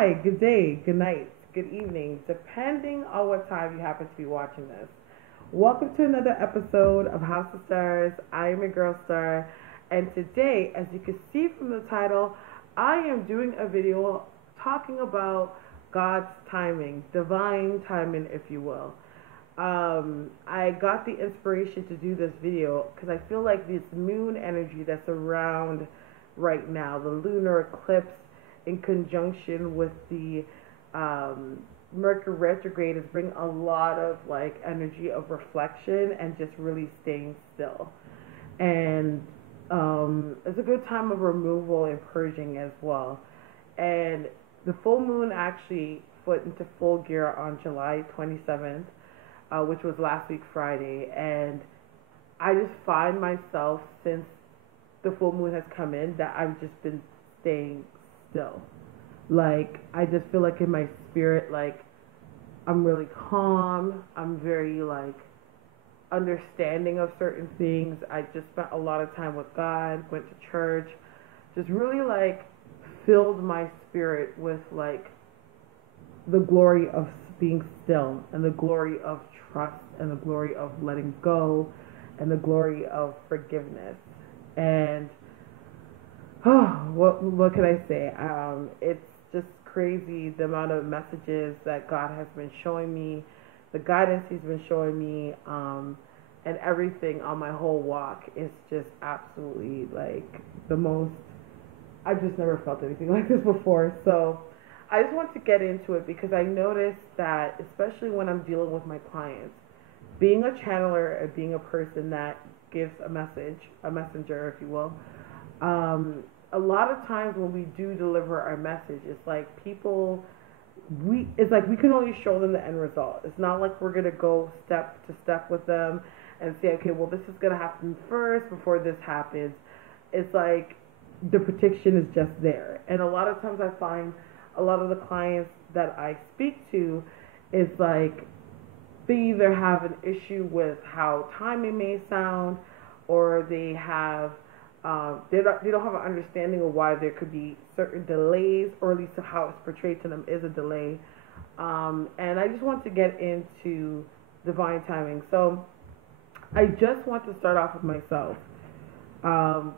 Hi, good day, good night, good evening, depending on what time you happen to be watching this. Welcome to another episode of House of Stars. I am your girl Starre, and today, as you can see from the title, I am doing a video talking about God's timing, divine timing, if you will. I got the inspiration to do this video because I feel like this moon energy that's around right now, the lunar eclipse in conjunction with the Mercury retrograde, is bringing a lot of like energy of reflection and just really staying still. And it's a good time of removal and purging as well. And the full moon actually put into full gear on July 27th, which was last week Friday. And I just find myself, since the full moon has come in, that I've just been staying still. Like, I just feel like in my spirit, like, I'm really calm. I'm very, like, understanding of certain things. I just spent a lot of time with God, went to church, just really, like, filled my spirit with, like, the glory of being still and the glory of trust and the glory of letting go and the glory of forgiveness. And what can I say? It's just crazy the amount of messages that God has been showing me, the guidance He's been showing me, and everything on my whole walk is just absolutely like the most. I've just never felt anything like this before. So I just want to get into it because I noticed that, especially when I'm dealing with my clients, being a channeler and being a person that gives a message, a messenger, if you will, a lot of times when we do deliver our message, it's like it's like we can only show them the end result. It's not like we're gonna go step to step with them and say, okay, well, this is gonna happen first before this happens. It's like the prediction is just there. And a lot of times I find a lot of the clients that I speak to, it's like they either have an issue with how timing may sound, or they have they don't have an understanding of why there could be certain delays, or at least how it's portrayed to them is a delay. And I just want to get into divine timing. So I just want to start off with myself,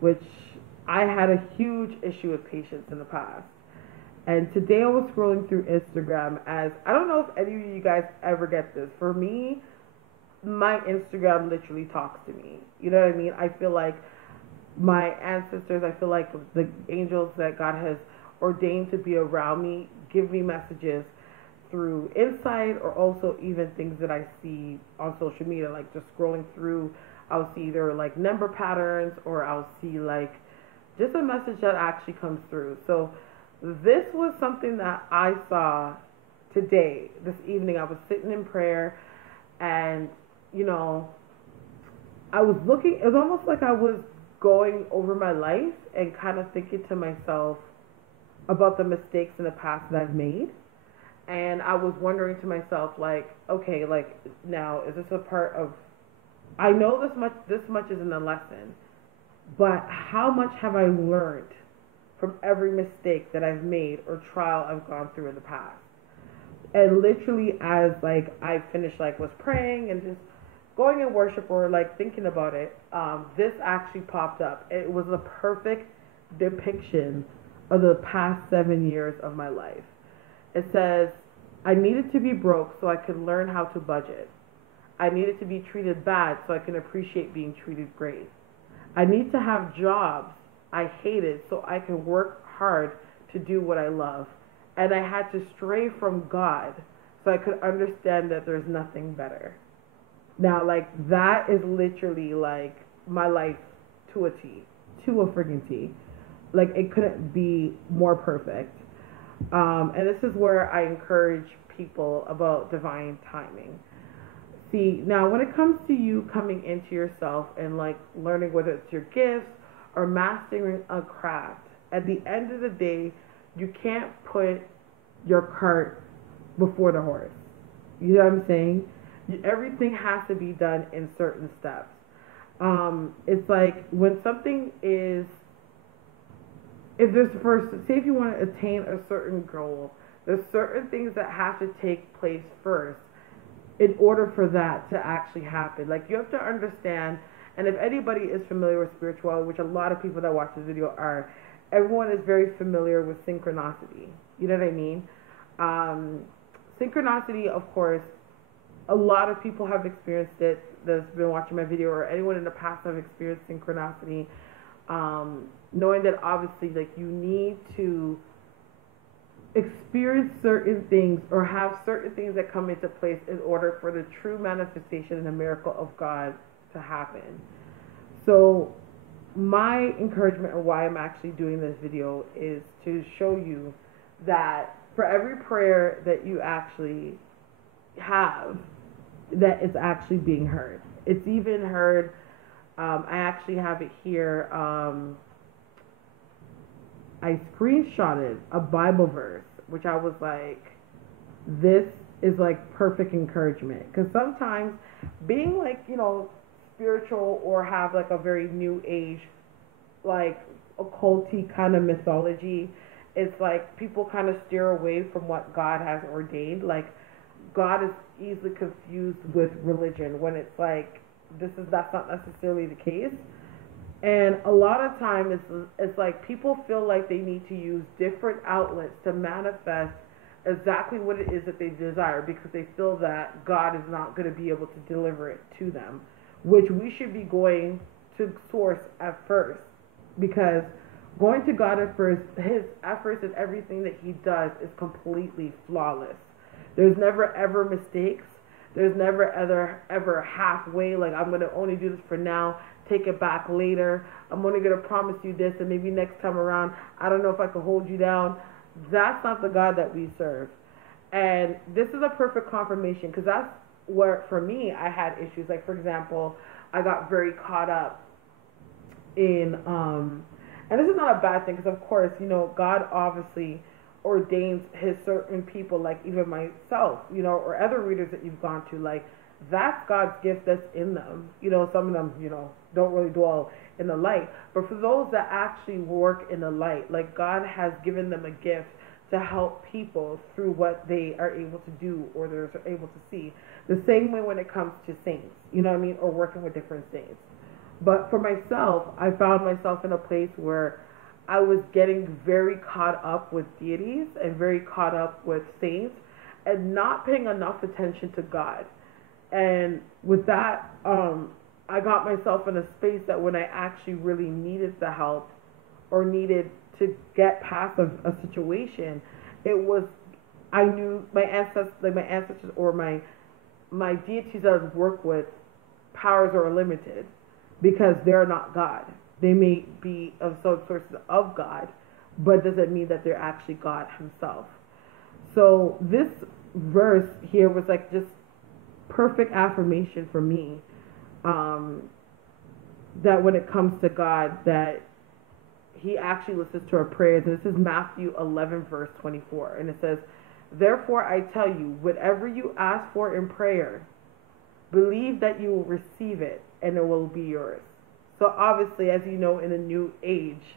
which I had a huge issue with patience in the past. And today I was scrolling through Instagram, as I don't know if any of you guys ever get this. For me, my Instagram literally talks to me. You know what I mean? I feel like my ancestors, I feel like the angels that God has ordained to be around me give me messages through insight, or also even things that I see on social media, like just scrolling through, I'll see either like number patterns, or I'll see like just a message that actually comes through. So this was something that I saw today, this evening. I was sitting in prayer, and you know, I was looking, it was almost like I was going over my life and kind of thinking to myself about the mistakes in the past that I've made. And I was wondering to myself, like, okay, like, now is this a part of, I know this much isn't a lesson, but how much have I learned from every mistake that I've made or trial I've gone through in the past? And literally, as like I finished, like, was praying and just going in worship, or like thinking about it, this actually popped up. It was a perfect depiction of the past 7 years of my life. It says, I needed to be broke so I could learn how to budget. I needed to be treated bad so I can appreciate being treated great. I need to have jobs I hated so I could work hard to do what I love. And I had to stray from God so I could understand that there's nothing better. Now, like, that is literally like my life to a T, to a friggin' T. Like, it couldn't be more perfect. And this is where I encourage people about divine timing. See, now when it comes to you coming into yourself and like learning, whether it's your gifts or mastering a craft, at the end of the day, you can't put your cart before the horse. You know what I'm saying? Everything has to be done in certain steps. It's like when something is if there's first, say if you want to attain a certain goal, there's certain things that have to take place first in order for that to actually happen. Like, you have to understand, and if anybody is familiar with spirituality, which a lot of people that watch this video are, everyone is very familiar with synchronicity. You know what I mean? Synchronicity, of course, a lot of people have experienced it that's been watching my video, or anyone in the past have experienced synchronicity, knowing that obviously, like, you need to experience certain things or have certain things that come into place in order for the true manifestation and the miracle of God to happen. So my encouragement and why I'm actually doing this video is to show you that for every prayer that you actually have, that it's actually being heard. It's even heard. I actually have it here. I screenshotted a Bible verse, which I was like, this is like perfect encouragement. Because sometimes being like, you know, spiritual or have like a very new age, like occulty kind of mythology, it's like people kind of steer away from what God has ordained. Like, God is easily confused with religion when it's like, that's not necessarily the case. And a lot of time it's like people feel like they need to use different outlets to manifest exactly what it is that they desire, because they feel that God is not going to be able to deliver it to them, which we should be going to source at first, because going to God at first, his efforts and everything that he does is completely flawless. There's never ever mistakes. There's never ever halfway, like, I'm going to only do this for now, take it back later. I'm only going to promise you this, and maybe next time around, I don't know if I can hold you down. That's not the God that we serve. And this is a perfect confirmation, because that's where, for me, I had issues. Like, for example, I got very caught up in, and this is not a bad thing, because of course, you know, God obviously ordains his certain people, like even myself, you know, or other readers that you've gone to, like, that's God's gift that's in them. You know, some of them, you know, don't really dwell in the light, but for those that actually work in the light, like, God has given them a gift to help people through what they are able to do or they're able to see. The same way when it comes to saints, you know what I mean, or working with different saints. But for myself, I found myself in a place where I was getting very caught up with deities and very caught up with saints and not paying enough attention to God. And with that, I got myself in a space that when I actually really needed the help or needed to get past a situation, it was, I knew my ancestors or my deities that I work with, powers are limited because they're not God. They may be of some sources of God, but doesn't mean that they're actually God himself. So this verse here was like just perfect affirmation for me, that when it comes to God, that he actually listens to our prayers. And this is Matthew 11 verse 24, and it says, "Therefore I tell you, whatever you ask for in prayer, believe that you will receive it and it will be yours." So obviously, as you know, in a new age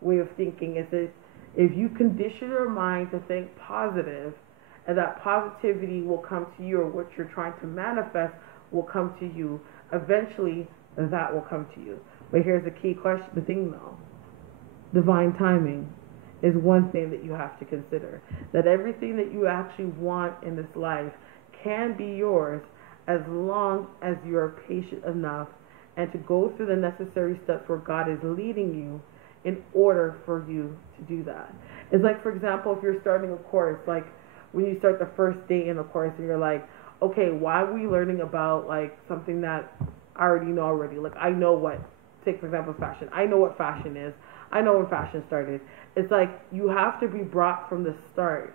way of thinking, is that if you condition your mind to think positive, and that positivity will come to you, or what you're trying to manifest will come to you, eventually that will come to you. But here's the key question, the thing though. Divine timing is one thing that you have to consider. That everything that you actually want in this life can be yours as long as you are patient enough and to go through the necessary steps where God is leading you in order for you to do that. It's like, for example, if you're starting a course, like when you start the first day in a course and you're like, okay, why are we learning about like something that I already know already? Like, I know what, take for example, fashion. I know what fashion is. I know when fashion started. It's like you have to be brought from the start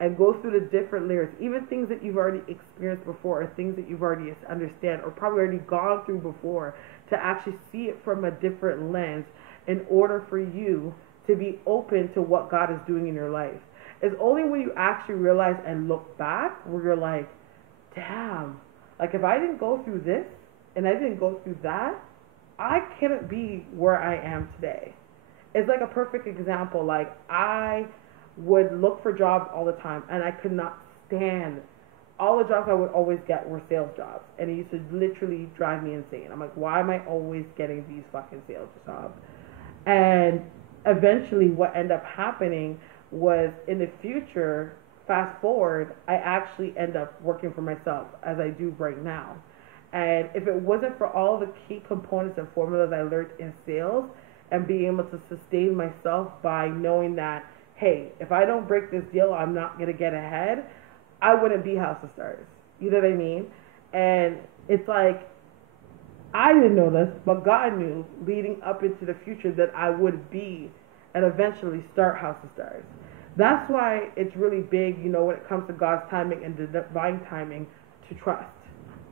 and go through the different layers, even things that you've already experienced before, or things that you've already understand, or probably already gone through before, to actually see it from a different lens in order for you to be open to what God is doing in your life. It's only when you actually realize and look back where you're like, damn, like if I didn't go through this and I didn't go through that, I couldn't be where I am today. it's like a perfect example. Like, I would look for jobs all the time, and I could not stand all the jobs I would always get were sales jobs, and it used to literally drive me insane. I'm like, why am I always getting these fucking sales jobs? And eventually, what ended up happening was, in the future, fast forward, I actually end up working for myself, as I do right now. And if it wasn't for all the key components and formulas I learned in sales, and being able to sustain myself by knowing that, hey, if I don't break this deal, I'm not going to get ahead, I wouldn't be House of Starres. You know what I mean? And it's like, I didn't know this, but God knew leading up into the future that I would be and eventually start House of Starres. That's why it's really big, you know, when it comes to God's timing and the divine timing, to trust.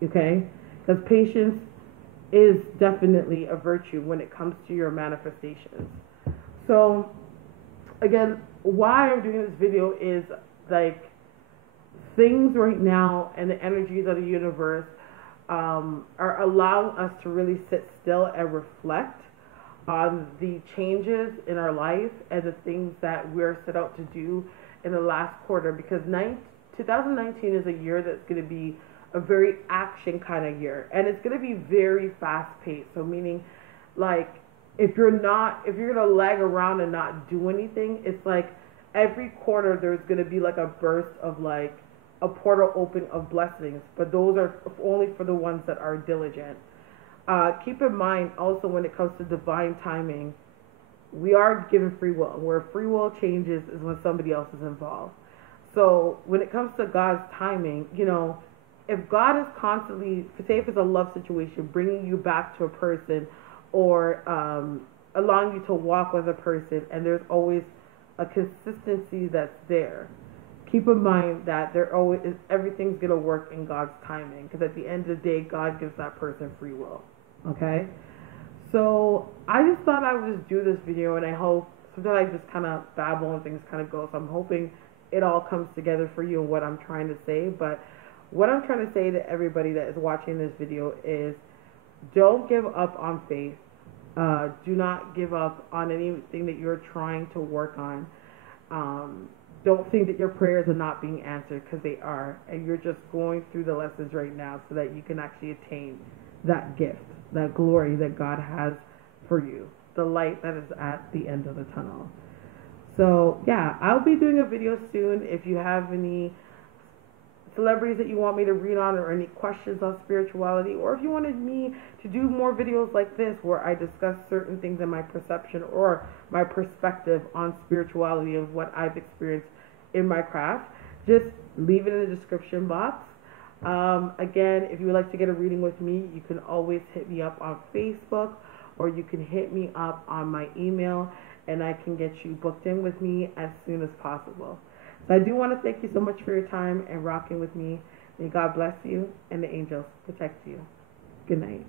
Okay? Because patience is definitely a virtue when it comes to your manifestations. So, again, why I'm doing this video is, like, things right now and the energies of the universe are allowing us to really sit still and reflect on the changes in our life and the things that we're set out to do in the last quarter, because 2019 is a year that's going to be a very action kind of year, and it's going to be very fast paced. So meaning, like, if you're going to lag around and not do anything, it's like every quarter there's going to be like a burst of, like, a portal open of blessings, but those are only for the ones that are diligent. Keep in mind also, when it comes to divine timing, we are given free will. Where free will changes is when somebody else is involved. So when it comes to God's timing, you know, if God is constantly, say if it's a love situation, bringing you back to a person, or allowing you to walk with a person, and there's always a consistency that's there, keep in mind that there always is, everything's going to work in God's timing, because at the end of the day, God gives that person free will. Okay? So I just thought I would just do this video, and I hope, sometimes I just kind of babble and things kind of go, so I'm hoping it all comes together for you and what I'm trying to say. But what I'm trying to say to everybody that is watching this video is, don't give up on faith. Do not give up on anything that you're trying to work on. Don't think that your prayers are not being answered, because they are, and you're just going through the lessons right now so that you can actually attain that gift, that glory that God has for you, the light that is at the end of the tunnel. So yeah, I'll be doing a video soon. If you have any celebrities that you want me to read on, or any questions on spirituality, or if you wanted me to do more videos like this where I discuss certain things in my perception or my perspective on spirituality of what I've experienced in my craft, just leave it in the description box. Again, if you would like to get a reading with me, you can always hit me up on Facebook, or you can hit me up on my email, and I can get you booked in with me as soon as possible. So I do want to thank you so much for your time and rocking with me. May God bless you and the angels protect you. Good night.